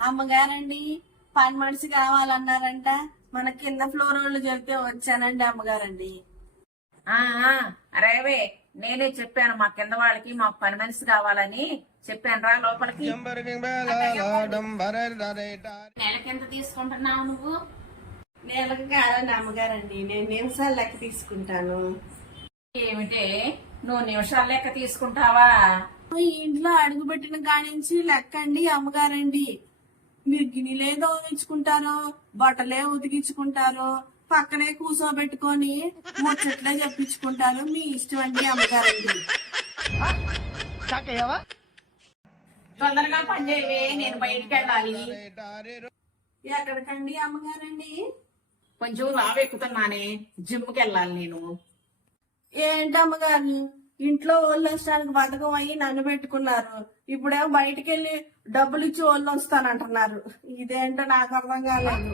అమ్మగారండి, పని మనిషి కావాలన్నారంట. మన కింద ఫ్లోర్ వాళ్ళు చెప్తే వచ్చానండి అమ్మగారండి. ఆ రేవే నేనే చెప్పాను మా కింద వాళ్ళకి మాకు పని మనిషి కావాలని చెప్పాను. రా లోపలికి. నెలకెంత తీసుకుంటున్నావు నువ్వు? నెలకు కాదండి అమ్మగారండి, నేను నిమిషాలు లెక్క తీసుకుంటాను. ఏమిటే నువ్వు నిమిషాల లెక్క తీసుకుంటావా? ఈ ఇంట్లో అడుగు పెట్టిన కానించి లెక్క అండి అమ్మగారండి. మీరు గిన్నెలే దోవించుకుంటారో, బట్టలే ఉతికించుకుంటారో, పక్కనే కూర్చోబెట్టుకొని ముచ్చట్లే చెప్పించుకుంటారు. మీ ఇష్టం అండి అమ్మగారండి. తొందరగా పని చేయవే, నేను బయటికి వెళ్ళాలి. ఎక్కడికండి అమ్మగారండి? కొంచెం లావెక్కుతున్నానే, జిమ్కి వెళ్ళాలి నేను. ఏంటి అమ్మగారు, ఇంట్లో ఒళ్ళు వచ్చడానికి బతకం అయ్యి నన్ను పెట్టుకున్నారు. ఇప్పుడేమో బయటికి వెళ్ళి డబ్బులు ఇచ్చి ఒళ్ళు వస్తానంటున్నారు. ఇదేంటో నాకు అర్థం కాలేదు.